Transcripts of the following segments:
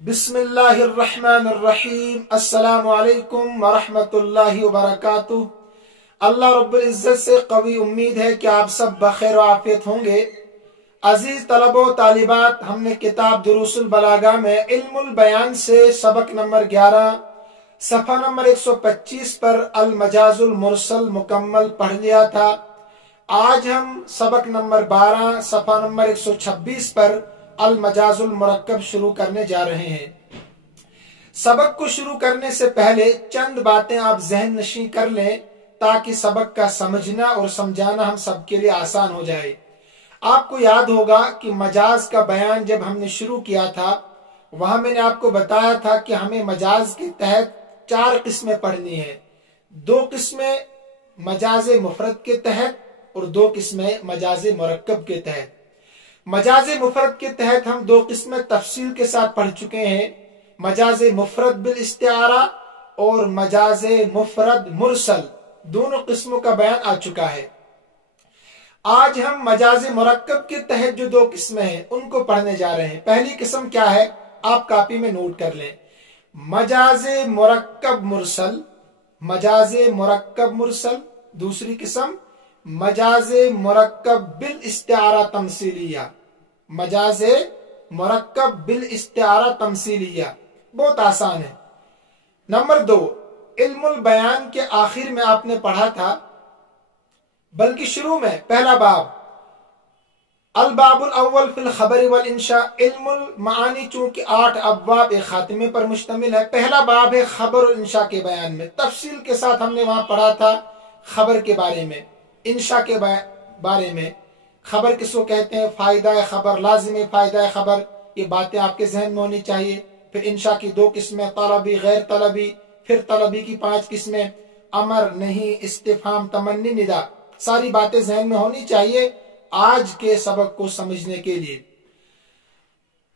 बिस्मिल्लाहिर्रहमानिर्रहीम। अस्सलामु अलैकुम वरहमतुल्लाहि वबरकातुह। अल्लाह रब्बुल इज्जत से कवी उम्मीद है कि आप सब बखैर आफियत होंगे। अजीज तलबो तालिबात, हमने किताब दुरूसुल बलागा में इल्मुल बयान से सबक नंबर 11 सफ़ा नंबर 125 पर अल मजाजुल मुरसल मुकम्मल पढ़ लिया था। आज हम सबक नंबर 12 सफ़ा नंबर 126 पर अल मजाजुल मुरक्कब शुरू करने जा रहे हैं। सबक को शुरू करने से पहले चंद बातें आप जहन नशीं कर लें ताकि सबक का समझना और समझाना हम सबके लिए आसान हो जाए। आपको याद होगा कि मजाज का बयान जब हमने शुरू किया था, वहां मैंने आपको बताया था कि हमें मजाज के तहत 4 किस्में पढ़नी है। 2 किस्में मजाज मुफरद के तहत और 2 किस्में मजाज मुरक्कब के तहत। मजाज मुफरद के तहत हम 2 किस्में तफसील के साथ पढ़ चुके हैं, मजाज मुफरद बिल इस्तिआरा और मजाज मुफरद मुरसल। दोनों किस्मों का बयान आ चुका है। आज हम मजाज मुरक्कब के तहत जो 2 किस्में हैं उनको पढ़ने जा रहे हैं। पहली किस्म क्या है, आप कॉपी में नोट कर लें। मजाज मुरक्कब मुरसल, मजाज मुरक्कब मुरसल। दूसरी किस्म मजाज मुरक्कब बिल इस्तिआरा तमसीलिया, मजाज मुरक्कब बिल इस्तिआरा तमसीलिया। बहुत आसान है। नंबर 2, इल्मुल बयान के आखिर में आपने पढ़ा था, बल्कि शुरू में पहला बाब अल बाबुल अव्वल फिल खबर वल इंशा। इल्मुल मानी चूंकि 8 अब्वाब एक खातिमे पर मुश्तमिल है, पहला बाब है खबर और इंशा के बयान में। तफसील के साथ हमने वहां पढ़ा था खबर के बारे में, इंशा के बारे में। खबर किसको कहते हैं, फायदा खबर, लाजिम फायदा खबर, ये बातें आपके जहन में होनी चाहिए। फिर इंशा की 2 किस्में, तलबी गैर तलबी। फिर तलबी की 5 किस्में, अमर, नहीं, इस्तिफाम, तमन्नी, निदा। सारी बातें जहन में होनी चाहिए आज के सबक को समझने के लिए।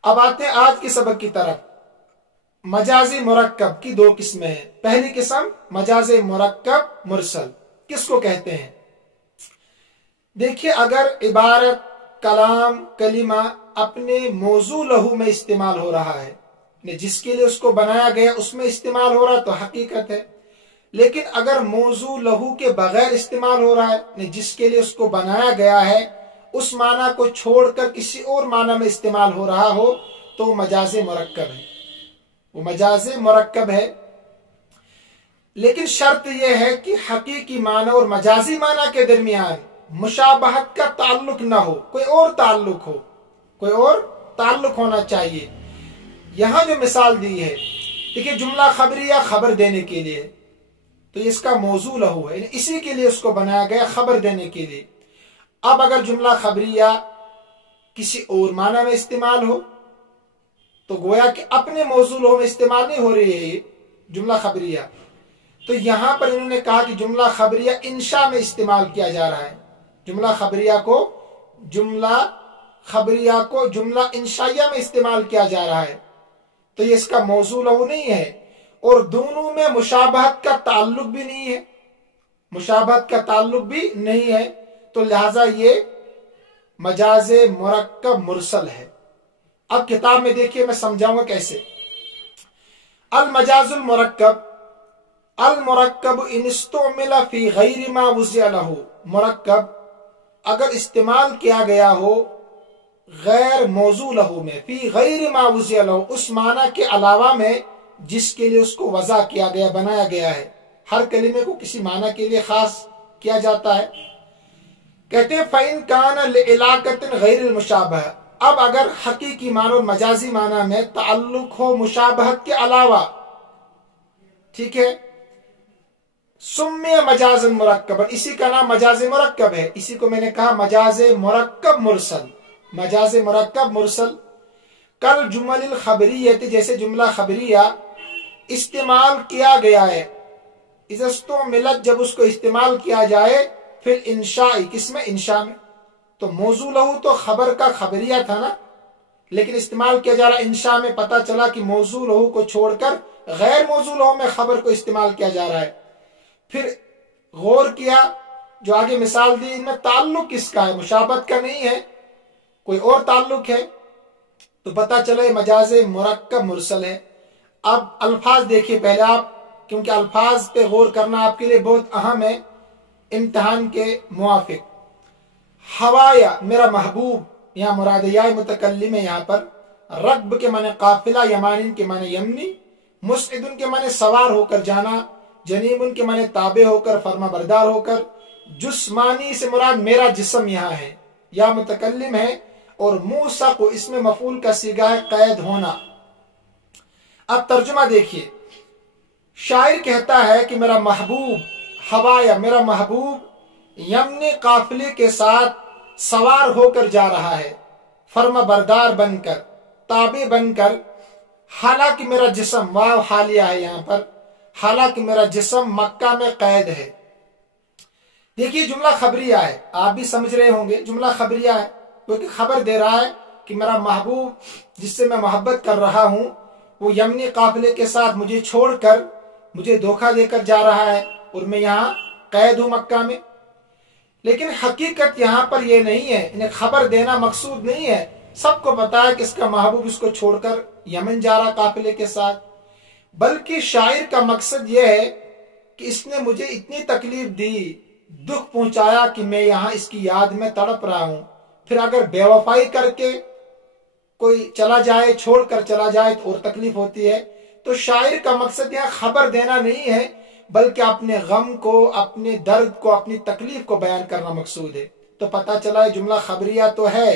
अब आते हैं आज के सबक की तरफ। मजाजी मुरक्कब की 2 किस्में हैं। पहली किस्म मजाज मुरक्कब मुरसल। किसको कहते हैं? देखिए, अगर इबारत, कलाम, कलिमा अपने मौजू लहू में इस्तेमाल हो रहा है, जिसके लिए उसको बनाया गया उसमें इस्तेमाल हो रहा है तो हकीकत है। लेकिन अगर मौजू लहू के बगैर इस्तेमाल हो रहा है, जिसके लिए उसको बनाया गया है, उस माना को छोड़कर किसी और माना में इस्तेमाल हो रहा हो तो मजाज मुरक्कब है, वो मजाज मुरक्कब है। लेकिन शर्त यह है कि हकीकी माना और मजाजी माना के दरमियान मुशाबहत का ताल्लुक ना हो, कोई और ताल्लुक हो, कोई और ताल्लुक होना चाहिए। यहां जो मिसाल दी है, देखिए, जुमला खबरिया खबर देने के लिए, तो इसका मौजू लहू है, इसी के लिए उसको बनाया गया, खबर देने के लिए। अब अगर जुमला खबरिया किसी और माना में इस्तेमाल हो तो गोया कि अपने मौजू लहू में इस्तेमाल नहीं हो रही है ये जुमला खबरिया। तो यहां पर इन्होंने कहा कि जुमला खबरिया इंशा में इस्तेमाल किया जा रहा है। जुमला खबरिया को जुमला इंशाइया में इस्तेमाल किया जा रहा है, तो ये इसका मौजू लहू नहीं है। और दोनों में मुशाबहत का ताल्लुक भी नहीं है, मुशाबहत का ताल्लुक भी नहीं है, तो लिहाजा ये मजाज मुरक्कब मुरसल है। अब किताब में देखिए, मैं समझाऊंगा कैसे। अल मजाजुल मुरक्कब, अल मुरक्कब इनिस्तुमिला फी गैरि मा वुज़िअ लहू। मुरक्कब अगर इस्तेमाल किया गया हो गैर मौजू लहू में, फी गैरि मा वुज़िअ लहू, उस माना के अलावा में जिसके लिए उसको वज़ा किया गया, बनाया गया है। हर कलिमे को किसी माना के लिए खास किया जाता है। कहते हैं फ़इन कान लिइलाक़तिन गैरिल मुशाबह। अब अगर हकीकी माना और मजाजी माना में ताल्लुक हो मुशाबहत के अलावा, ठीक है, सुम्मे मजाज मुरक्कब, इसी का नाम मजाज मुरक्कब है। इसी को मैंने कहा मजाज मुरक्कब मुरसल, मजाज मुरक्कब मुरसल। कल जुमलिल खबरियत, जैसे जुमला खबरिया इस्तेमाल किया गया है, इज़स्तो मिलत, जब उसको इस्तेमाल किया जाए, फिर इंशाई, किसमें, इंशा में। तो मौजू लहू तो खबर का खबरिया था ना, लेकिन इस्तेमाल किया जा रहा इंशा में। पता चला कि मौजू लहू को छोड़कर गैर मौजू लहू में खबर को इस्तेमाल किया जा रहा है। फिर गौर किया, जो आगे मिसाल दी, इनमें ताल्लुक किसका है, मुशाबहत का नहीं है, कोई और ताल्लुक है। तो पता चला ये मजाज मुरक्कब मुरसल है। अब अल्फाज देखिए पहले आप, क्योंकि अल्फाज पे गौर करना आपके लिए बहुत अहम है इम्तिहान के मुआफिक। हवाया मेरा महबूब, यहाँ मुराद या मुतकल्लिम है यहाँ पर। रक्ब के माने काफिला, यमानिन के माने यमनी, मुस्इदुन के माने सवार होकर जाना, जनीबुन के माने ताबे होकर फर्मा बरदार होकर। जुस्मानी से मुराद मेरा जिस्म यहाँ है, या मुतकल्लिम है। और मूसा को इसमें मफूल का सीगा है कैद होना। अब तर्जुमा देखिए, शायर कहता है कि मेरा महबूब हवाया मेरा महबूब यमनी काफिले के साथ सवार होकर जा रहा है, फर्मा बरदार बनकर, ताबे बनकर। हालांकि मेरा जिस्म, वाव हालिया है यहाँ पर, हालांकि मेरा जिस्म मक्का में कैद है। देखिए जुमला खबरिया है, आप भी समझ रहे होंगे जुमला खबरिया है, क्योंकि खबर दे रहा है कि मेरा महबूब जिससे मैं मोहब्बत कर रहा हूं वो यमनी काफिले के साथ मुझे छोड़कर, मुझे धोखा देकर जा रहा है और मैं यहाँ कैद हूं मक्का में। लेकिन हकीकत यहाँ पर यह नहीं है, इन्हें खबर देना मकसूद नहीं है। सबको पता है कि इसका महबूब इसको छोड़कर यमन जा रहा काफिले के साथ, बल्कि शायर का मकसद यह है कि इसने मुझे इतनी तकलीफ दी, दुख पहुंचाया कि मैं यहाँ इसकी याद में तड़प रहा हूं। फिर अगर बेवफाई करके कोई चला जाए, छोड़कर चला जाए तो और तकलीफ होती है। तो शायर का मकसद यहाँ खबर देना नहीं है, बल्कि अपने गम को, अपने दर्द को, अपनी तकलीफ को बयान करना मकसूद है। तो पता चला है जुमला खबरिया तो है,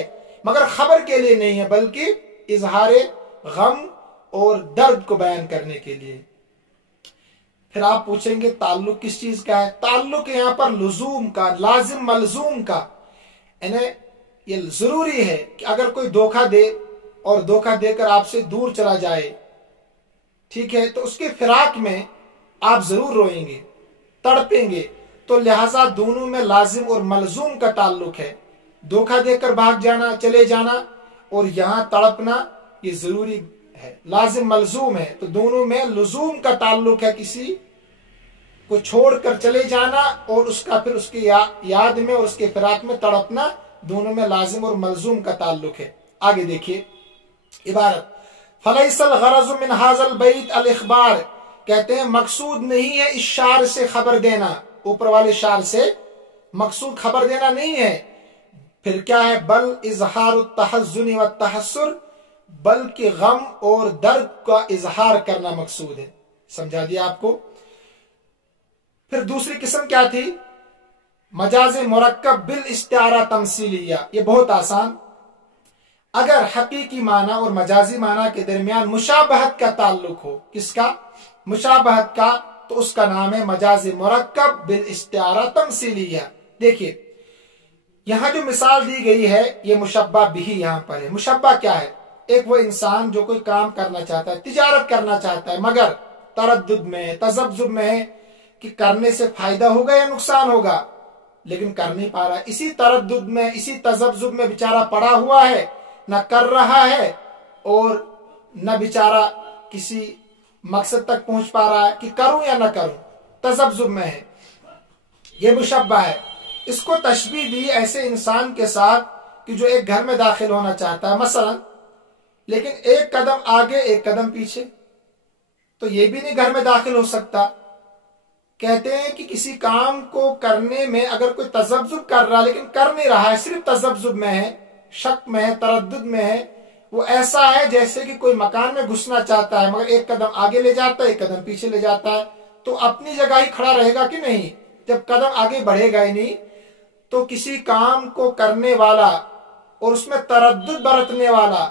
मगर खबर के लिए नहीं है, बल्कि इजहारे गम और दर्द को बयान करने के लिए। फिर आप पूछेंगे ताल्लुक किस चीज का है? ताल्लुक यहाँ पर लुजूम का, लाजिम मलजूम का। यानी ये जरूरी है कि अगर कोई धोखा दे और धोखा देकर आपसे दूर चला जाए, ठीक है, तो उसके फिराक में आप जरूर रोएंगे, तड़पेंगे। तो लिहाजा दोनों में लाजिम और मलजूम का ताल्लुक है। धोखा देकर भाग जाना, चले जाना, और यहाँ तड़पना, ये जरूरी है, लाजिम मलजूम है। तो दोनों में लुजूम का ताल्लुक है, किसी को छोड़कर चले जाना और उसका फिर उसकी याद में और उसके फिराक में तड़पना, दोनों में लाजिम और मलजूम का ताल्लुक है। आगे देखिए इबारत, फलैसल गरज़ मिन हाज़ल बैत अल इखबार, कहते हैं मकसूद नहीं है इस शार से खबर देना, ऊपर वाले शार से मकसूद खबर देना नहीं है। फिर क्या है? बल इजहार तहज़्ज़ुन व तहस्सुर, बल्कि गम और दर्द का इजहार करना मकसूद है। समझा दिया आपको। फिर दूसरी किस्म क्या थी? मजाज मुरक्कब बिल इस्तिआरा तमसीलिया। ये बहुत आसान। अगर हकीकी माना और मजाजी माना के दरमियान मुशाबहत का ताल्लुक हो, किसका? मुशाबहत का, तो उसका नाम है मजाज मुरक्कब बिल इस्तिआरा तमसीलिया। देखिए यहां जो मिसाल दी गई है ये मुशब्बा बिही यहां पर है। मुशब्बा क्या है? एक वो इंसान जो कोई काम करना चाहता है, तिजारत करना चाहता है, मगर तरद्दुद में, तजब्जुब में है कि करने से फायदा होगा या नुकसान होगा, लेकिन कर नहीं पा रहा है। इसी तरद्दुद में, इसी तजब्जुब में बेचारा पड़ा हुआ है, न कर रहा है और न बेचारा किसी मकसद तक पहुंच पा रहा है कि करूं या न करूं, तजब्जुब में है। यह मुशब्बा है। इसको तशबीह दी ऐसे इंसान के साथ कि जो एक घर में दाखिल होना चाहता है मसलन, लेकिन एक कदम आगे एक कदम पीछे, तो ये भी नहीं घर में दाखिल हो सकता। कहते हैं कि किसी काम को करने में अगर कोई तजब्जुब कर रहा है लेकिन कर नहीं रहा है, सिर्फ तजब्जुब में है, शक में है, तरद्दुद में है, वो ऐसा है जैसे कि कोई मकान में घुसना चाहता है मगर एक कदम आगे ले जाता है, एक कदम पीछे ले जाता है। तो अपनी जगह ही खड़ा रहेगा कि नहीं? जब कदम आगे बढ़ेगा ही नहीं। तो किसी काम को करने वाला और उसमें तरद्दुद बरतने वाला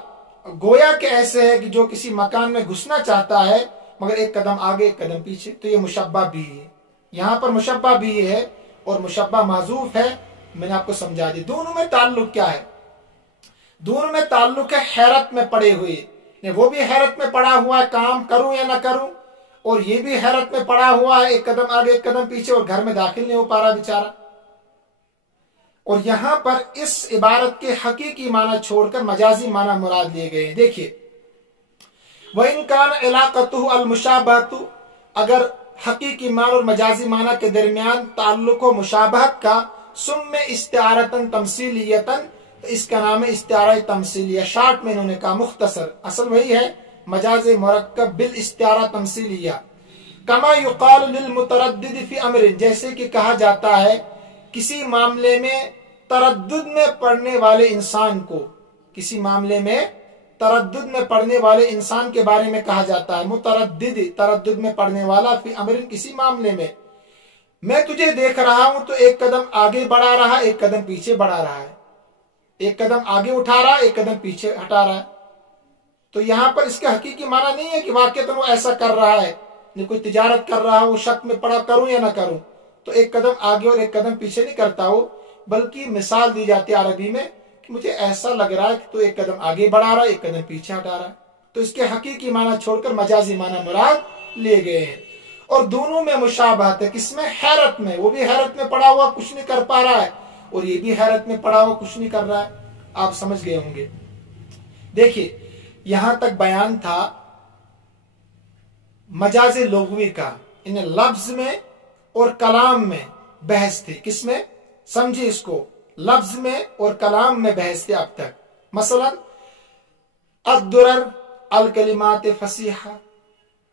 गोया के ऐसे है कि जो किसी मकान में घुसना चाहता है मगर एक कदम आगे एक कदम पीछे। तो ये मुशब्बा भी है। यहाँ पर मुशब्बा भी है और मुशब्बा माजूफ है। मैंने आपको समझा दी। दोनों में ताल्लुक क्या है? दोनों में ताल्लुक है हैरत में पड़े हुए। वो भी हैरत में पड़ा हुआ है, काम करूं या ना करूं, और ये भी हैरत में पड़ा हुआ है, एक कदम आगे एक कदम पीछे, और घर में दाखिल नहीं हो पा रहा बेचारा। और यहां पर इस इबारत के हकीकी माना छोड़कर मजाजी माना मुराद लिए गए हैं। देखिए, वह इनकान इलाकतु अल मुशाबहतु, अगर हकीकी माना और मजाजी माना के दरमियान ताल्लुक व मुशाबहत का, सुम्मे इस्तिआरतन तमसीलियतन, تو اس کا نام ہے استعارہ تمثیلیہ. شارٹ میں انہوں نے کہا, مختصر, اصل وہی ہے مجاز مرکب بالاستعارہ تمثیلیہ. کما یقال للمتردد فی امر, جیسے کہ کہا جاتا ہے کسی معاملے میں تردد میں پڑنے والے انسان کو, کسی معاملے میں تردد میں پڑنے والے انسان کے بارے میں کہا جاتا ہے متردد, تردد میں پڑنے والا, فی امر, کسی معاملے میں. میں تجھے دیکھ رہا ہوں تو ایک قدم آگے بڑھا رہا, ایک قدم پیچھے بڑھا رہا ہے, ایک قدم آگے اٹھا رہا, ایک قدم پیچھے ہٹا رہا ہے. تو یہاں پر اس کا حقیقی معنی نہیں ہے کہ واقعتاً وہ ایسا کر رہا ہے, کوئی تجارت کر رہا ہو, شک میں پڑا کروں یا نہ کروں, تو ایک قدم آگے اور ایک قدم پیچھے نہیں کرتا ہو, بلکہ مثال دی جاتی ہے عربی میں کہ مجھے ایسا لگ رہا ہے کہ تو ایک قدم آگے بڑھا رہا ہے, ایک قدم پیچھے ہٹا رہا ہے. تو اس کے حقیقی معنی چھوڑ کر مجازی معنی مراد لیے گئے ہیں. اور دونوں میں مشابہت ہے. کس میں؟ حیرت میں. وہ بھی حیرت میں پڑا ہوا کچھ نہیں کر پا رہا ہے, اور یہ بھی حیرت میں پڑا ہوا کچھ نہیں کر رہا ہے. آپ سمجھ گئے ہوں گے. دیکھیے یہاں تک بیان تھا مجاز لغوی کا, انہیں لفظ میں اور کلام میں بحث تھی. کس میں؟ سمجھے اس کو, لفظ میں اور کلام میں بحث تھی اب تک. مثلا الدرر الکلمات فصیحہ,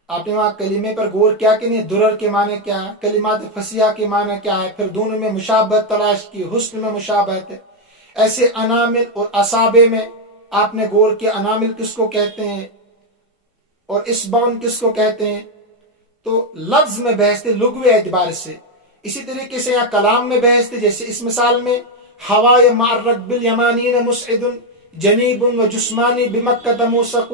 آپ نے وہاں کلمے پر غور کیا کہ نہیں, درر کے معنی کیا ہے, کلمات فصیحہ کے معنی کیا ہے, پھر دونوں میں مشابہت تلاش کی, حسن میں مشابہت ہے. ایسے انامل اور اصابع میں آپ نے غور کیا, انامل کس کو کہتے ہیں اور اسبعن کس کو کہتے ہیں. تو لفظ میں بحث تھی لغوی اعتبار سے. اسی طریقے سے یہاں کلام میں بحث تھی, جیسے اس مثال میں ہوا مع الرکب الیمانین مسعد جنیب و جسمانی بمکہ موسق.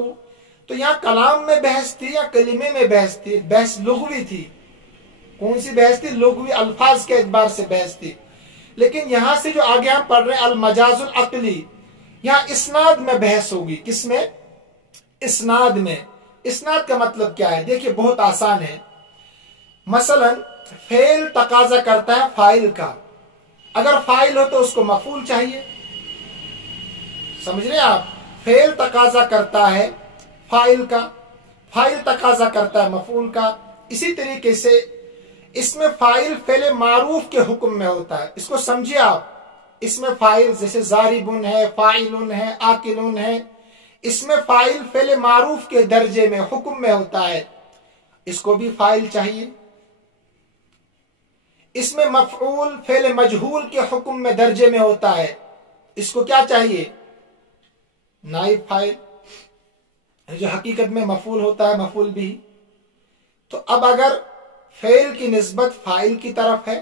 تو یہاں کلام میں بحث تھی یا کلمے میں بحث تھی؟ بحث لغوی تھی. کون سی بحث تھی؟ لغوی, الفاظ کے اعتبار سے بحث تھی. لیکن یہاں سے جو آگے ہم پڑھ رہے ہیں المجاز العقلی, یہاں اسناد میں بحث ہوگی. کس میں؟ اسناد میں. اسناد کا مطلب کیا ہے؟ دیکھیے بہت آسان ہے. مثلا فعل تقاضا کرتا ہے فاعل کا, اگر فاعل ہو تو اس کو مفعول چاہیے. سمجھ رہے آپ؟ فعل تقاضا کرتا ہے فاعل کا, فاعل تقاضا کرتا ہے مفعول کا. اسی طریقے سے اس میں فاعل فعل معروف کے حکم میں ہوتا ہے. اس کو سمجھیے آپ. اس میں فاعل جیسے ضاربن ہے, فاعلن ہے, آکلن ہے, اس میں فاعل فعل معروف کے درجے میں حکم میں ہوتا ہے, اس کو بھی فاعل چاہیے. اس میں مفعول فعل مجہول کے حکم میں درجے میں ہوتا ہے, اس کو کیا چاہیے؟ نائب فاعل, جو حقیقت میں مفعول ہوتا ہے, مفعول بھی. تو اب اگر فعل کی نسبت فاعل کی طرف ہے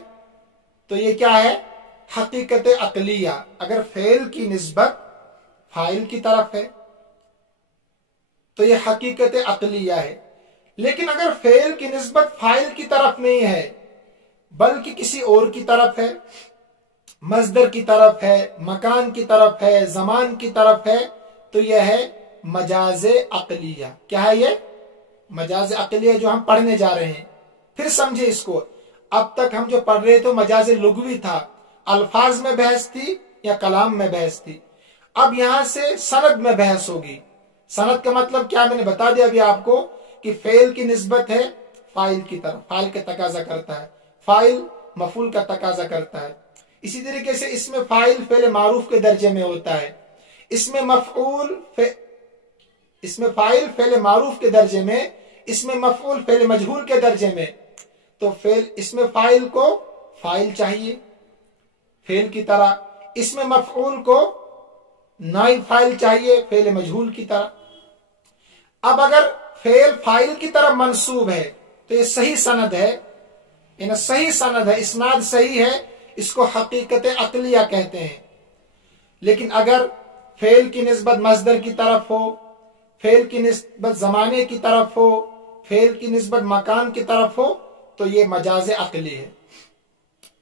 تو یہ کیا ہے؟ حقیقت عقلیہ. اگر فعل کی نسبت فاعل کی طرف ہے تو یہ حقیقت عقلیہ ہے. لیکن اگر فعل کی نسبت فاعل کی طرف نہیں ہے بلکہ کسی اور کی طرف ہے, مصدر کی طرف ہے, مکان کی طرف ہے, زمان کی طرف ہے, تو یہ ہے مجاز عقلیہ. کیا ہے یہ؟ مجاز عقلیہ, جو ہم پڑھنے جا رہے ہیں. پھر سمجھے اس کو. اب تک ہم جو پڑھ رہے تو مجاز لغوی تھا, الفاظ میں بحث تھی یا کلام میں بحث تھی. اب یہاں سے سند میں بحث ہوگی. سند کا مطلب کیا میں نے بتا دیا ابھی آپ کو کہ فعل کی نسبت ہے فاعل کی طرف, فاعل کا تقاضا کرتا ہے, فاعل مفعول کا تقاضا کرتا ہے. اسی طریقے سے اس میں فاعل فعل معروف کے درجے میں ہوتا ہے, اس میں فاعل فعل معروف کے درجے میں, اس میں مفعول فعل مجہول کے درجے میں. تو اس میں فاعل کو فاعل چاہیے فعل کی طرح, اس میں مفعول کو نائب فاعل چاہیے فعل مجہول کی طرح. اب اگر فعل فاعل کی طرف منصوب ہے تو یہ صحیح سند ہے, یعنی صحیح سند ہے, اسناد صحیح ہے, اس کو حقیقت عقلیہ کہتے ہیں. لیکن اگر فعل کی نسبت مصدر کی طرف ہو, فعل کی نسبت زمانے کی طرف ہو, فعل کی نسبت مکان کی طرف ہو, تو یہ مجاز عقلی ہے.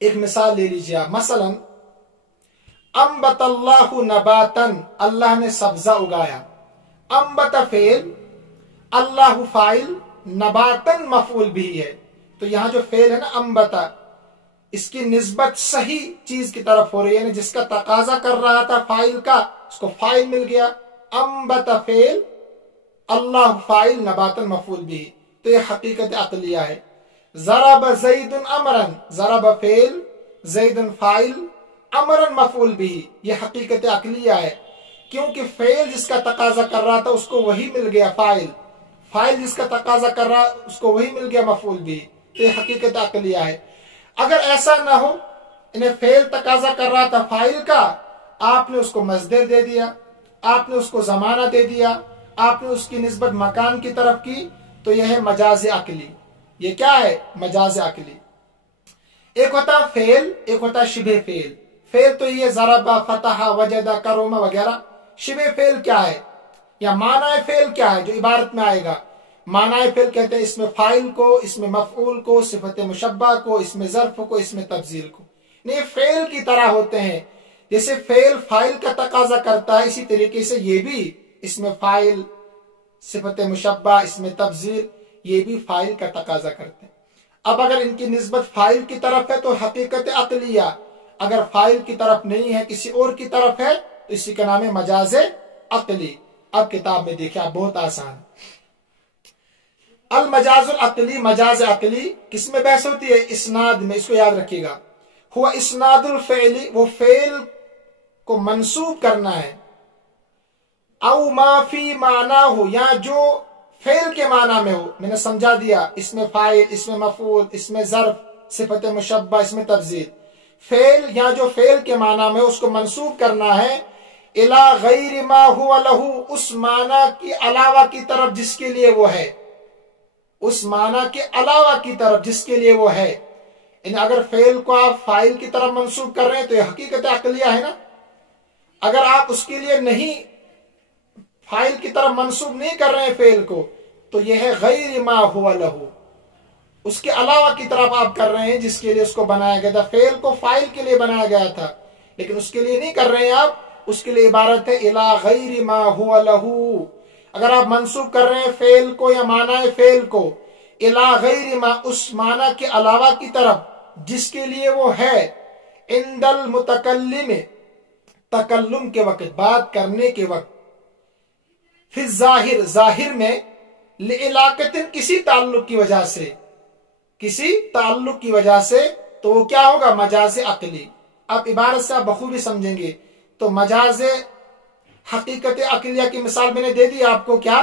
ایک مثال لے لیجیے آپ. مثلا انبت اللہ نباتن, اللہ نے سبزہ اگایا. انبت فعل, اللہ فاعل, نباتن مفعول بھی ہے. تو یہاں جو فعل ہے نا انبتا, اس کی نسبت صحیح چیز کی طرف ہو رہی ہے, یعنی جس کا تقاضا کر رہا تھا فاعل کا, اس کو فاعل مل گیا. انبت فعل, اللہ فاعل, نباتن مفعول بھی. تو یہ حقیقت عقلیہ ہے. ضرب زید امرا, ضرب فعل, زید فاعل, अमरन मफूल भी, ये हकीकत अकलिया है, क्योंकि फेल जिसका तकाजा कर रहा था उसको वही मिल गया, फाइल जिसका तकाजा कर रहा उसको वही मिल गया मफूल भी, तो ये हकीकत अकलिया है। अगर ऐसा ना हो, इन्हें फेल तकाजा कर रहा था फाइल का, आपने उसको मजदर दे दिया, आपने उसको जमाना दे दिया, आपने उसकी निस्बत मकान की तरफ की, तो यह है मजाज अकली। ये क्या है? मजाज अकली। एक होता फेल, एक होता शिबे फेल। फेल तो ये ज़रबा, फतहा, वजदा, करोमा वगैरह। शिबे फेल क्या है, या माना फेल क्या है जो इबारत में आएगा? माना फेल कहते हैं इसमें फाइल को, इसमें मफऊल को, सिफत मुशब्बा को, इसमें ज़र्फ को, इसमें तब्जील को। नहीं, फेल की तरह होते हैं। जैसे फेल फाइल का तकाजा करता है, इसी तरीके से ये भी, इसमें फाइल, सिफत मुशब्बा, इसमें तब्जील, ये भी फाइल का तकाजा करते हैं। अब अगर इनकी निस्बत फाइल की तरफ है तो हकीकत अकलिया, अगर फाइल की तरफ नहीं है, किसी और की तरफ है, तो इसी का नाम है मजाज अकली। अब किताब में देखिए, आप बहुत आसान। अल मजाजुल अकली, मजाज अकली किसमें बहस होती है? इस्नाद में। इसको याद रखिएगा। हुआ इस्नादुल फेली, वो फेल को मंसूब करना है। औ माफी माना हो, या जो फेल के माना में हो। मैंने समझा दिया, इसमें फाइल, इसमें मफूल, इसमें ज़र्फ, सिफत मुशब्बा, इसमें तब्जील। फेल या जो फेल के माना में उसको मंसूब करना है इला गैरि मा हुवा लहू, उस माना की अलावा की तरफ जिसके लिए वो है, उस माना के अलावा की तरफ जिसके लिए वो है। अगर फेल को आप फाइल की तरफ मंसूब कर रहे हैं तो यह हकीकत अकलिया है ना। अगर आप उसके लिए नहीं, फाइल की तरफ मंसूब नहीं कर रहे हैं फेल को, तो यह है गैरि मा हुवा लहू, उसके अलावा की तरफ आप कर रहे हैं जिसके लिए उसको बनाया गया था। फेल को फाइल के लिए बनाया गया था, लेकिन उसके लिए नहीं कर रहे हैं आप, उसके लिए इबारत है इला गैरि मा हुवा लहू। अगर आप मंसूब कर रहे हैं फेल को या माना है फेल को इला गैरि मा, उस माना के अलावा की तरफ जिसके लिए वो है, इंदल मुतकल्लिम, तकल्लुम के वक्त, बात करने के वक्त, फिर जाहिर, जाहिर में, लिइलाकतिन, किसी ताल्लुक की वजह से, किसी ताल्लुक की वजह से, तो वो क्या होगा? मजाज अकली। अब इबारत से आप बखूबी समझेंगे। तो मजाज हकीकत अकलिया की मिसाल मैंने दे दी आपको, क्या?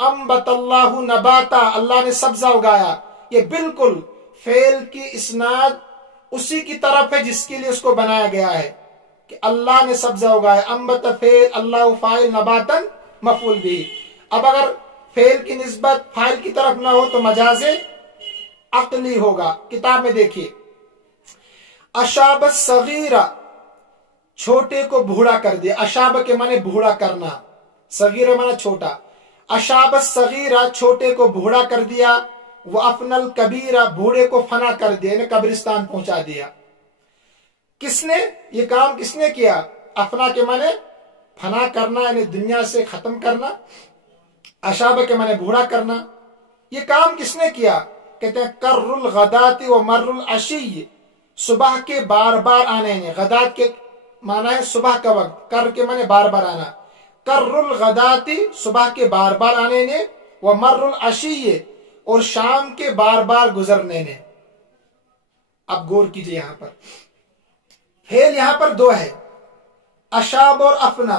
अम्बतल्लाहु नबाता, अल्लाह ने सब्जा उगाया। ये बिल्कुल फेल की इस्नाद उसी की तरफ है जिसके लिए उसको बनाया गया है कि अल्लाह ने सब्जा उगाया। अम्बत फेल, अल्लाह फाइल, नबातन मफूल भी। अब अगर फेल की निस्बत फाइल की तरफ ना हो तो मजाज अकली होगा। किताब में देखिए, अशाब सगीरा, छोटे को बूढ़ा कर दिया। अशाब के माने बूढ़ा करना, सगीरा माना छोटा। अशाब सगीरा, छोटे को बूढ़ा कर दिया। वो अफनल कबीरा, बूढ़े को फना कर दिया, कब्रिस्तान पहुंचा दिया। किसने ये काम किसने किया? अफना के माने फना करना, यानी दुनिया से खत्म करना। अशाब के माने बूढ़ा करना। ये काम किसने किया? कहते हैं कर्रुल गदाती व मर्रुल अशी, सुबह के बार बार आने ने। गदात के माना है सुबह का वक्त, कर के माने बार बार आना। कर्रुल गदाती, सुबह के बार बार आने ने, व मर्रुल अशी, और शाम के बार बार गुजरने ने। अब गौर कीजिए, यहां पर फेल यहां पर दो है, अशाब और अफना।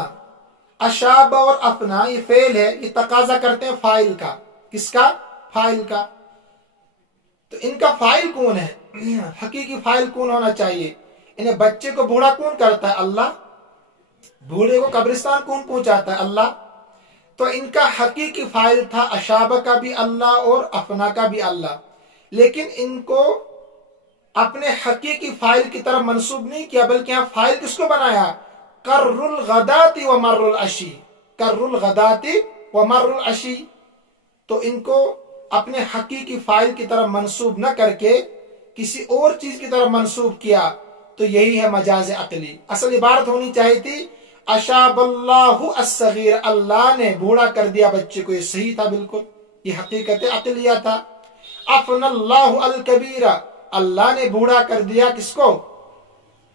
अशाब और अफना ये फेल है, ये तकाजा करते हैं फाइल का। किसका? फाइल का। तो इनका फाइल कौन है? हकीकी फाइल कौन होना चाहिए? इन्हें बच्चे को बूढ़ा कौन करता है? अल्लाह। बूढ़े को कब्रिस्तान कौन पहुंचाता है? अल्लाह। तो इनका हकीकी फाइल था अशाब का भी अल्लाह और अफना का भी अल्लाह, लेकिन इनको अपने हकीकी फाइल की तरफ मंसूब नहीं किया, बल्कि यहां फाइल किसको बनाया? कर्रुल गदाती व मर्रुल अशी, कर्रुल गदाती व मर्रुल अशी। तो इनको अपने हकीकी फाइल की तरफ मंसूब न करके किसी और चीज की तरफ मंसूब किया, तो यही है मजाज अकली। असल इबारत होनी चाहिए थी अशाबल्लाहु अस्सगीर, अल्लाह ने बूढ़ा कर दिया बच्चे को। ये सही था बिल्कुल, ये हकीकत अकलिया था। अफनल्लाहु अल कबीरा, अल्लाह ने बूढ़ा कर दिया किसको?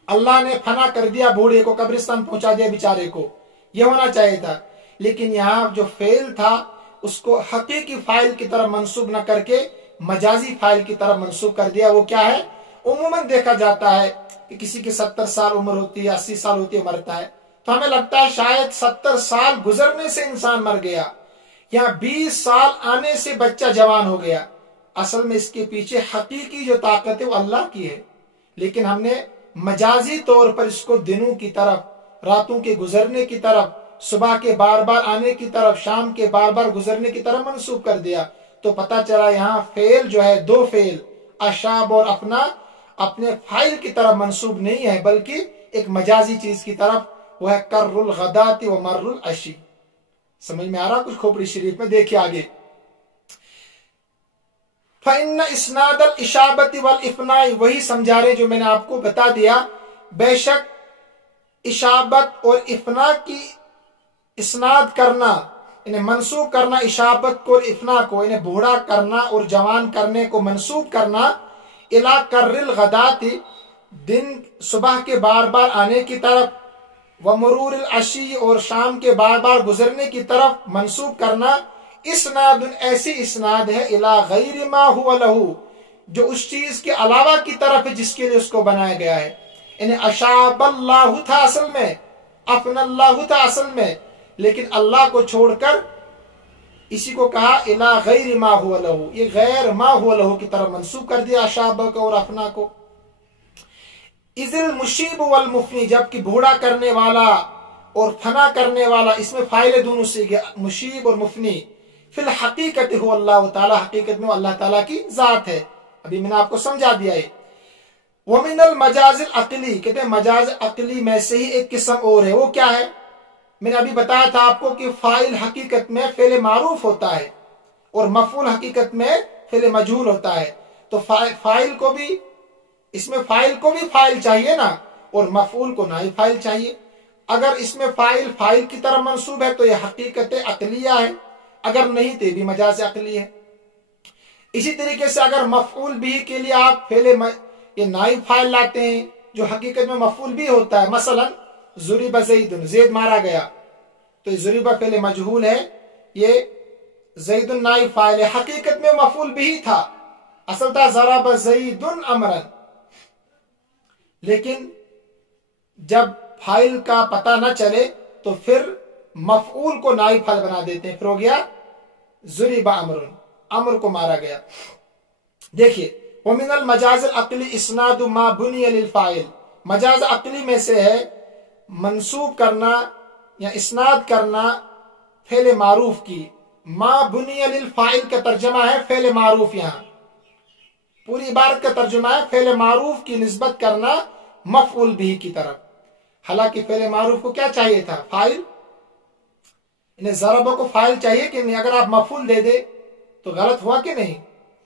अल्लाह ने फना कर दिया बूढ़े को, कब्रिस्तान पहुंचा दिया बेचारे को। यह होना चाहिए था। लेकिन यहाँ जो फेल था उसको हकीकी फाइल की तरफ मंसूब न करके मजाजी फाइल की तरफ मंसूब कर दिया। वो क्या है? उमूमन देखा जाता है کہ کسی کی 70 سال عمر ہوتی ہے، 80 سال ہوتی ہے، مرتا ہے، تو ہمیں لگتا ہے شاید 70 سال گزرنے سے انسان مر گیا یا 20 سال آنے سے بچہ جوان ہو گیا۔ اصل میں اس کے پیچھے حقیقی جو طاقت ہے وہ اللہ کی ہے، لیکن ہم نے مجازی طور پر اس کو دنوں کی طرف، راتوں کے گزرنے کی طرف، صبح کے بار بار آنے کی طرف، شام کے بار بار گزرنے کی طرف منسوب کر دیا۔ تو پتہ چلا یہاں فعل جو ہے، دو فعل اشاب اور افنا اپنے فاعل کی طرف منسوب نہیں ہے، بلکہ ایک مجازی چیز کی طرف، وہ ہے کر الغدات و مر العشی۔ سمجھ میں آ رہا کچھ کھوپڑی شریف میں؟ دیکھیے آگے، فَإِنَّ إِسْنَادَ الْإِشَابَةِ وَالْإِفْنَاءِ، وہی سمجھا رہے جو میں نے آپ کو بتا دیا، بے شک اشابت اور افنا کی اسناد کرنا، انہیں منسوب کرنا، اشابت کو اور افنا کو، انہیں بوڑھا کرنا اور جوان کرنے کو منسوب کرنا، اِلَى کر الغدات، دن صبح کے بار بار آنے کی طرف، ومرور العشی اور شام کے بار بار گزرنے کی طرف منسوب کرنا، اسناد ایسی اسناد ہے الی غیر ما هو له، جو اس چیز کے علاوہ کی طرف ہے جس کے لیے اس کو بنایا گیا ہے۔ یعنی اشاب اللہ تھا اصل میں، افن اللہ تھا اصل میں، لیکن اللہ کو چھوڑ کر اسی کو کہا الی غیر ما هو له، یہ غیر ما هو له کی طرف منسوب کر دیا اشاب کو اور افنا کو۔ اذ المشیب والمفنی، جبکہ بوڑھا کرنے والا اور فنا کرنے والا، اس میں فاعل دونوں سے گیا، مشیب اور مفنی، فی الحقیقت ہو اللہ تعالی، حقیقت میں اللہ تعالیٰ کی ذات ہے، ابھی میں نے آپ کو سمجھا دیا ہے۔ ومن المجاز العقلی، کہتے ہیں مجاز عقلی میں سے ہی ایک قسم اور ہے، وہ کیا ہے؟ میں نے ابھی بتایا تھا آپ کو کہ فاعل حقیقت میں فعل معروف ہوتا ہے اور مفعول حقیقت میں فعل مجہول ہوتا ہے، تو فاعل کو بھی، اس میں فاعل کو بھی فاعل چاہیے نا، اور مفعول کو نائب فاعل چاہیے۔ اگر اس میں فاعل کی طرف منسوب ہے تو یہ حقیقت عقلیہ ہے، اگر نہیں تو یہ بھی مجاز عقلی ہے۔ اسی طریقے سے اگر مفعول بھی کے لیے آپ یہ نائب فاعل لاتے ہیں جو حقیقت میں مفعول بھی ہوتا ہے، مثلا ضرب زید، زید مارا گیا، تو یہ ضرب فعل مجہول ہے، یہ زید نائب فاعل ہے، حقیقت میں مفعول بھی تھا، اصل تھا ضرب زید امرا، لیکن جب فاعل کا پتہ نہ چلے تو پھر مفعول کو نائب فاعل بنا دیتے ہیں، پھر ہو گیا ضرب امر، امر کو مارا گیا۔ دیکھیے، ومن المجاز العقلی اسناد ما بنی للفاعل، مجاز عقلی میں سے ہے منسوب کرنا یا اسناد کرنا فعل معروف کی، ما بنی للفاعل کا ترجمہ ہے فعل معروف، یہاں پوری عبارت کا ترجمہ ہے فعل معروف کی نسبت کرنا مفعول بھی کی طرف، حالانکہ فعل معروف کو کیا چاہیے تھا؟ فاعل، انہیں ضربہ کو فاعل چاہیے کہ نہیں؟ اگر آپ مفعول دے دے تو غلط ہوا کہ نہیں؟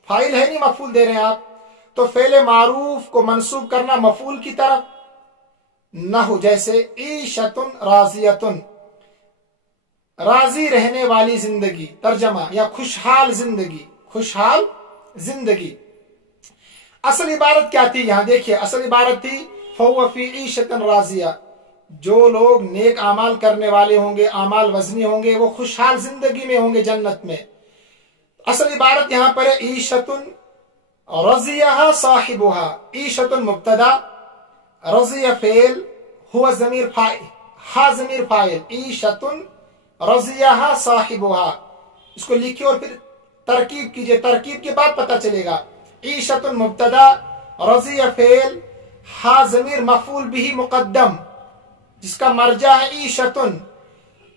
فاعل ہے نہیں، مفعول دے رہے ہیں آپ، تو فعل معروف کو منسوب کرنا مفعول کی طرف، نحو جیسے عیشتن راضیتن، راضی رہنے والی زندگی، ترجمہ یا خوشحال زندگی، خوشحال زندگی۔ اصل عبارت کیا تھی یہاں؟ دیکھیے اصل عبارت تھی فَهُوَ فِي عِيشَةٍ رَاضِيَةٍ، جو لوگ نیک اعمال کرنے والے ہوں گے، اعمال وزنی ہوں گے، وہ خوشحال زندگی میں ہوں گے، جنت میں۔ اصل عبارت یہاں پر ہے عیشتن رضیہا صاحبہا، عیشتن مبتدا، رضی فعل، ہوا ضمیر فاعل، ہا ضمیر فاعل، عیشتن رضیہا صاحبہا، اس کو لکھیے اور پھر ترکیب کیجئے، ترکیب کے بعد پتہ چلے گا۔ عیشتن مبتدا، رضی فعل، ہا ضمیر مفعول بھی مقدم جس کا مرجع ہے عیشتن،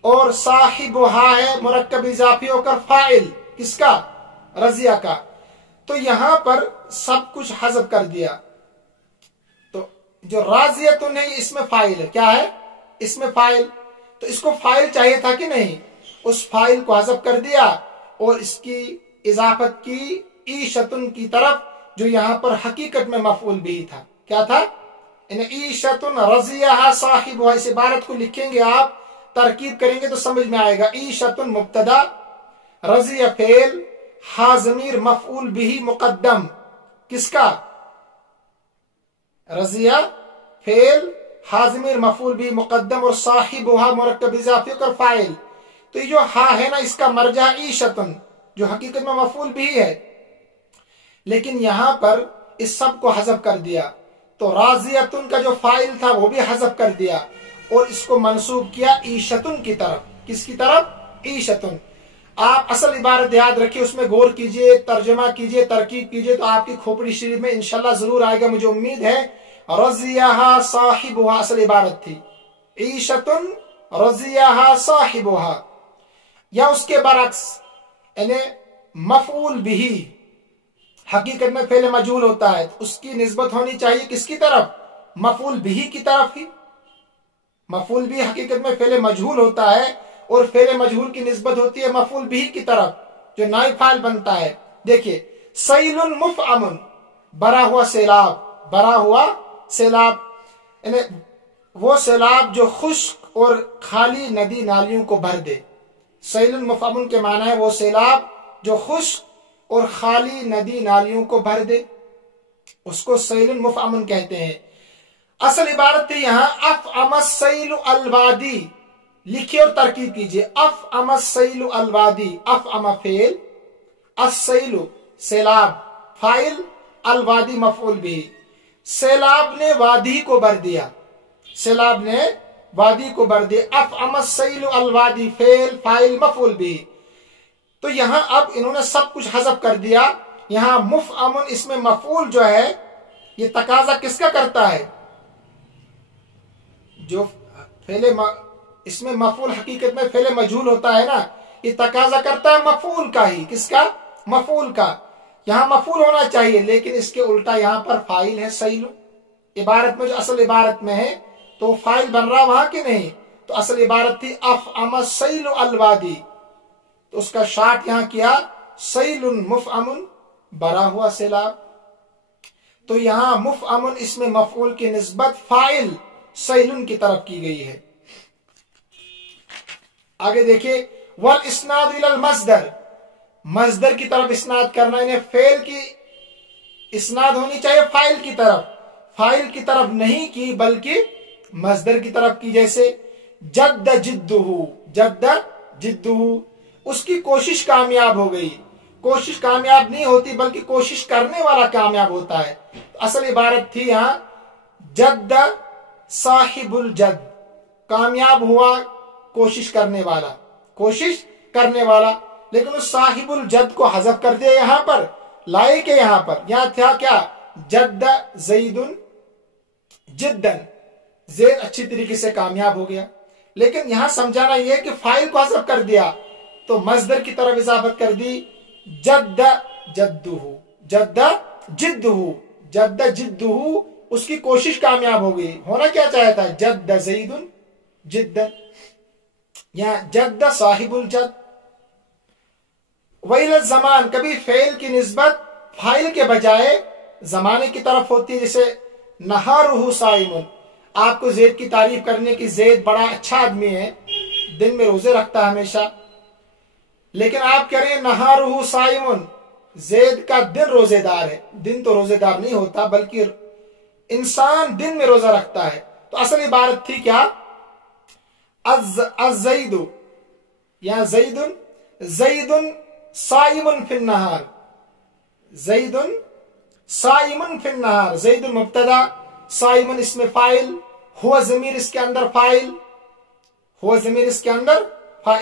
اور صاحبہا ہے مرکب اضافی ہو کر فاعل، کس کا؟ رضیہ کا۔ تو یہاں پر سب کچھ حذف کر دیا، تو جو راضیتن ہے اس میں فاعل ہے، کیا ہے؟ اس میں فاعل، تو اس کو فاعل چاہیے تھا کہ نہیں؟ اس فاعل کو حذف کر دیا اور اس کی اضافت کی عیشتن کی طرف، جو یہاں پر حقیقت میں مفعول بھی تھا، کیا تھا؟ عیشتن رضیہا صاحبہا، اس عبارت کو لکھیں گے آپ، ترکیب کریں گے تو سمجھ میں آئے گا۔ عیشتن مبتدا، رضی فعل، ہا ضمیر مفعول بھی مقدم، کس کا؟ رضیہ فعل، ہا ضمیر مفعول بھی مقدم، اور صاحبہا مرکب اضافی کر فاعل، تو یہ جو ہا ہے نا اس کا مرجع عیشتن، جو حقیقت میں مفعول بھی ہے، لیکن یہاں پر اس سب کو حذف کر دیا، तो राजियतुन का जो फाइल था वो भी हज़फ कर दिया और इसको मंसूब किया ईशतुन की तरफ। किसकी तरफ? ईशतुन। आप असल इबारत याद रखिए, उसमें गौर कीजिए, तर्जुमा कीजिए, तरकीब कीजिए, तो आपकी खोपड़ी शरीफ में इंशाल्लाह जरूर आएगा, मुझे उम्मीद है। रज़ियहा साहिबुहा असल इबारत थी, ईशतुन रज़ियहा साहिबुहा। या उसके बरक्स, यानी मफऊल बिही हकीकत में फेल मजहूल होता है, तो उसकी निस्बत होनी चाहिए किसकी तरफ? मफऊल बिही की तरफ ही। मफऊल भी हकीकत में फेल मजहूल होता है और फेल मजहूल की निस्बत होती है मफऊल बिही की तरफ, जो नाइब फाइल बनता है। देखिए, सैलुन मुफ़अमुन, बरा हुआ सैलाब, बरा हुआ सैलाब, यानी वो सैलाब जो खुश्क और खाली नदी नालियों को भर दे। सैलुन मुफ़अमुन के माना है वो सैलाब जो खुश्क और खाली नदी नालियों को भर दे, उसको सैलुन मुफ़अमुन कहते हैं। असल इबारत थी यहाँ अफ़अमस सैलु अलवादी। लिखिए और तरकीब कीजिए, अफ़अमस सैलु अलवादी। अफ़अम फेल, अस्सैलु सैलाब फाइल, अलवादी मफऊल बिही। सैलाब ने वादी को भर दिया, सैलाब ने वादी को भर दिया। अफ़अमस सैलु अलवादी फेल फाइल मफऊल बिही। तो यहां अब इन्होंने सब कुछ हज़फ कर दिया। यहां मुफ़अमुन इसमें मफऊल जो है, ये तकाजा किसका करता है? जो फेले इसमें मफऊल हकीकत में फेले मजहूल होता है ना, ये तकाजा करता है मफऊल का ही। किसका? मफऊल का। यहां मफऊल होना चाहिए, लेकिन इसके उल्टा यहां पर फाइल है सैलु। इबारत में जो असल इबारत में है तो फाइल बन रहा वहां की नहीं, तो असल इबारत थी अफ़अमस सैलु अलवादी, तो उसका शार्ट यहां किया सैलुन मुफ़अमुन, बरा हुआ सैलाब। तो यहां मुफ़अमुन इसमें मफऊल की निस्बत फाइल सैलुन की तरफ की गई है। आगे देखिए, वल इस्नाद इलल मस्दर, मस्दर की तरफ इस्नाद करना, इन्हें फेल की इस्नाद होनी चाहिए फाइल की तरफ, फाइल की तरफ नहीं की बल्कि मस्दर की तरफ की। जैसे जद्द जिद्दुहु, जद्द जिद्दुहु, उसकी कोशिश कामयाब हो गई। कोशिश कामयाब नहीं होती बल्कि कोशिश करने वाला कामयाब होता है। तो असल इबारत थी यहां जद्द साहिबुल जद, कामयाब हुआ कोशिश करने वाला, कोशिश करने वाला। लेकिन उस साहिबुल जद को हज़फ कर दिया यहां पर, लाए के यहां पर, यहां था क्या? जद्द ज़ैदुन जिद्दन, ज़ैद अच्छी तरीके से कामयाब हो गया। लेकिन यहां समझाना यह है कि फाइल को हज़फ कर दिया तो मस्दर की तरफ इजाफत कर दी, जद्द जद्दुहु, जद्द जिद्दुहु, जद्द जिद्दुहु, उसकी कोशिश कामयाब हो गई। होना क्या चाहता है? जद्द ज़ैदुन जिद्दन, यहां जद्द साहिबुल जद। वैल ज़मान, कभी फेल की निस्बत फाइल के बजाय जमाने की तरफ होती है। जैसे नहारुहु साइमुन, आपको ज़ैद की तारीफ करने की, ज़ैद बड़ा अच्छा आदमी है, दिन में रोजे रखता है हमेशा, लेकिन आप कह रहे हैं नहारुहु साइमुन, ज़ैद का दिन रोजेदार है। दिन तो रोजेदार नहीं होता बल्कि इंसान दिन में रोजा रखता है। तो असल इबारत थी क्या? अज़्ज़ैदु, या ज़ैदुन, ज़ैदुन साइमुन फिन नहार, ज़ैदुन साइमुन फिन नहार। ज़ैदुन मुब्तदा, साइमुन इसमें फाइल, हुआ ज़मीर इसके अंदर फाइल, हुआ ज़मीर इसके अंदर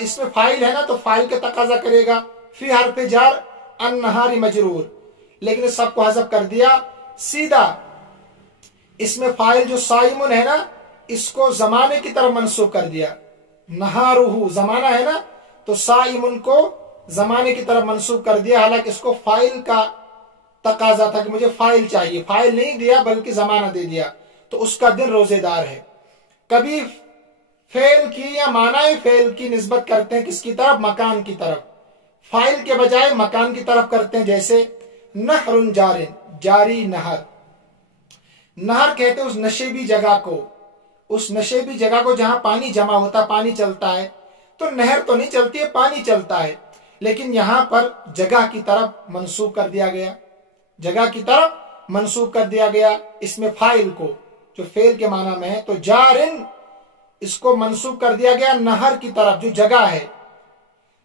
इसमें फाइल है ना, तो फाइल का तकाजा करेगा। फी हर्फ जार अन नहारी मजरूर, लेकिन इस सबको हज़फ कर दिया। सीधा इसमें फाइल जो साइमुन है ना, इसको जमाने की तरफ मंसूब कर दिया। नहारुहु जमाना है ना, तो साइमुन को जमाने की तरफ मंसूब कर दिया। हालांकि इसको फाइल का तकाजा था कि मुझे फाइल चाहिए, फाइल नहीं दिया बल्कि जमाना दे दिया, तो उसका दिन रोजेदार है। कभी फेल की या मानाए फेल की निस्बत करते हैं किसकी तरफ? मकान की तरफ, फाइल के बजाय मकान की तरफ करते हैं। जैसे नहरुन जारिन, जारी नहर, नहर कहते हैं उस नशेबी जगह को, उस नशेबी जगह को जहां पानी जमा होता, पानी चलता है। तो नहर तो नहीं चलती है, पानी चलता है, लेकिन यहां पर जगह की तरफ मंसूब कर दिया गया, जगह की तरफ मंसूब कर दिया गया इसमें फाइल को, जो फेल के माना में है। तो जारिन इसको मंसूब कर दिया गया नहर की तरफ, जो जगह है।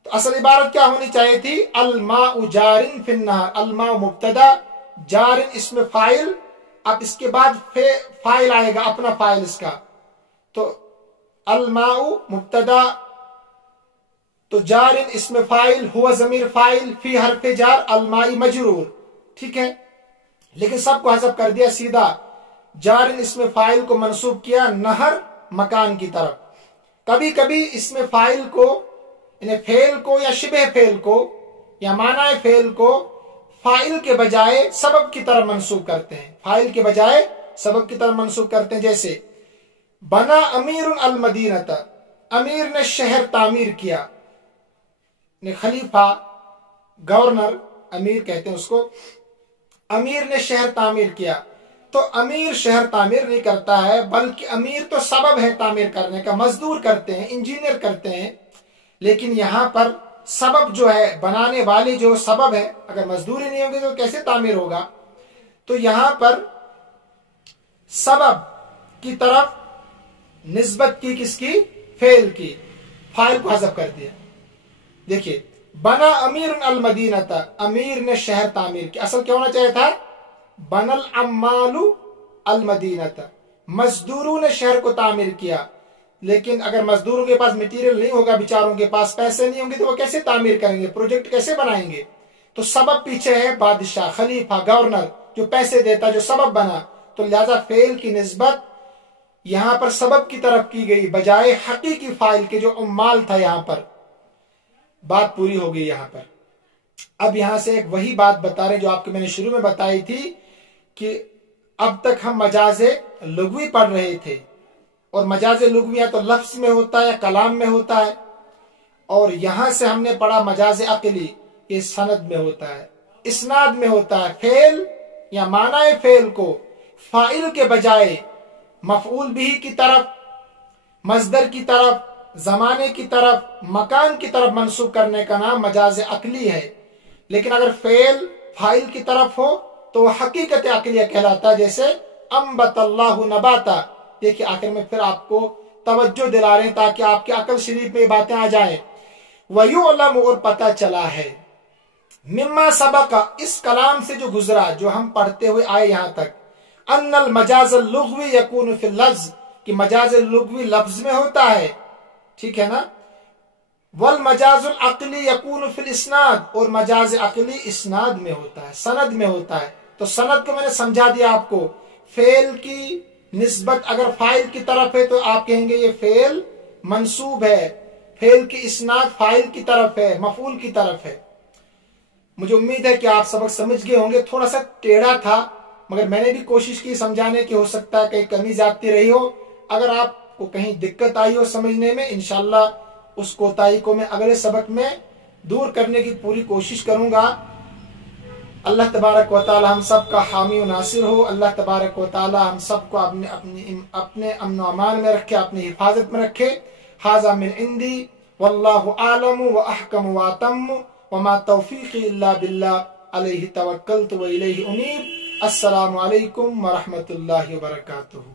तो असल इबारत क्या होनी चाहिए थी? अलमाउ जारिन फिन नहर, अलमाउ मुब्तदा, जारिन इसमें फाइल, अब इसके बाद फाइल आएगा, अपना फाइल इसका। तो अलमाउ मुब्तदा, तो जारिन इसमें फाइल, हुआ जमीर फाइल, फी हरफे जार, अलमाई मजरूर। ठीक है, लेकिन सबको हज़फ कर दिया सीधा। जारिन इसमें फाइल को मंसूब किया नहर मकान की तरफ। कभी कभी इसमें फाइल को, यानी फेल को या शिबह फेल को या मानाए फेल को फाइल के बजाय सबब की तरफ मंसूब करते हैं, फाइल के बजाय सबब की तरफ मंसूब करते हैं। जैसे बना अमीर अल मदीनत, अमीर ने शहर तामीर किया, ने खलीफा, गवर्नर, अमीर कहते हैं उसको, अमीर ने शहर तामीर किया। तो अमीर शहर तामीर नहीं करता है, बल्कि अमीर तो सबब है तामीर करने का, मजदूर करते हैं, इंजीनियर करते हैं। लेकिन यहां पर सबब जो है, बनाने वाले जो सबब है, अगर मजदूरी नहीं होगी तो कैसे तामीर होगा। तो यहां पर सबब की तरफ निस्बत की, किसकी, फेल की, फाइल को हज़फ कर दिया। देखिए, बना अमीर अल मदीनता, अमीर ने शहर तामीर किया, असल क्या होना चाहिए था, बनल अम्मालु अल मदीनता, मजदूरों ने शहर को तामीर किया। लेकिन अगर मजदूरों के पास मटेरियल नहीं होगा, बेचारों के पास पैसे नहीं होंगे, तो वो कैसे तामीर करेंगे, प्रोजेक्ट कैसे बनाएंगे। तो सबब पीछे है बादशाह, खलीफा, गवर्नर, जो पैसे देता, जो सबब बना। तो लिहाजा फेल की निस्बत यहां पर सबब की तरफ की गई बजाय हकीकी फाइल के, जो उम्माल था। यहां पर बात पूरी हो गई यहां पर। अब यहां से एक वही बात बता रहे जो आपको मैंने शुरू में बताई थी कि अब तक हम मजाजे लुग़वी पढ़ रहे थे, और मजाजे लुग़वी या तो लफ्ज में होता है या कलाम में होता है, और यहां से हमने पढ़ा मजाजे अक़ली, ये सनद में होता है, इस्नाद में होता है। फेल या मानाए फेल को फाइल के बजाय मफऊल बिही की तरफ, मजदर की तरफ, जमाने की तरफ, मकान की तरफ मंसूब करने का नाम मजाज अक़ली है। लेकिन अगर फेल फाइल की तरफ हो तो वह हकीकत अक़लिया कहलाता है। जैसे अम्बतल्लाहु नबाता, देखिए आखिर में फिर आपको तवज्जो दिला रहे हैं ताकि आपके अकल शरीफ में ये बातें आ जाए। वयुअलम, और पता चला है, मिम्मा सबका, इस कलाम से जो गुजरा, जो हम पढ़ते हुए आए यहां तक, अन्नल मजाज लुग़वी यकूनु फिल लफ्ज़, कि मजाज लुग़वी लफ्ज में होता है, ठीक है ना। वल मजाजुल अक़ली यकूनु फिल इस्नाद, और मजाज अक़ली इस्नाद में होता है, सनद में होता है। तो सनद को मैंने समझा दिया आपको। फेल की निस्बत अगर फाइल की तरफ है तो आप कहेंगे ये फेल मंसूब है, फेल की इस्नाद फाइल की तरफ है, मफूल की तरफ है। मुझे उम्मीद है कि आप सबक समझ गए होंगे। थोड़ा सा टेढ़ा था, मगर मैंने भी कोशिश की समझाने की, हो सकता है कहीं कमी ज्यादती रही हो। अगर आपको कहीं दिक्कत आई हो समझने में, इंशाल्लाह उस कोताही को मैं अगले सबक में दूर करने की पूरी कोशिश करूंगा। अल्लाह तबारक व तआला हम सब का हामी व नासिर हो। अल्लाह तबारक व तआला हम सब को अपने अमन व अमान में रखे, अपनी हिफाजत में रखे। हाज़ा मिन इंदी वल्लाहु आलम व अहकम व अतम व मा तौफीक़ी इल्ला बिल्लाह अलैहि तवक्कलतु व इलैहि उनीब। अस्सलामु अलैकुम व रहमतुल्लाहि व बरकातुहू।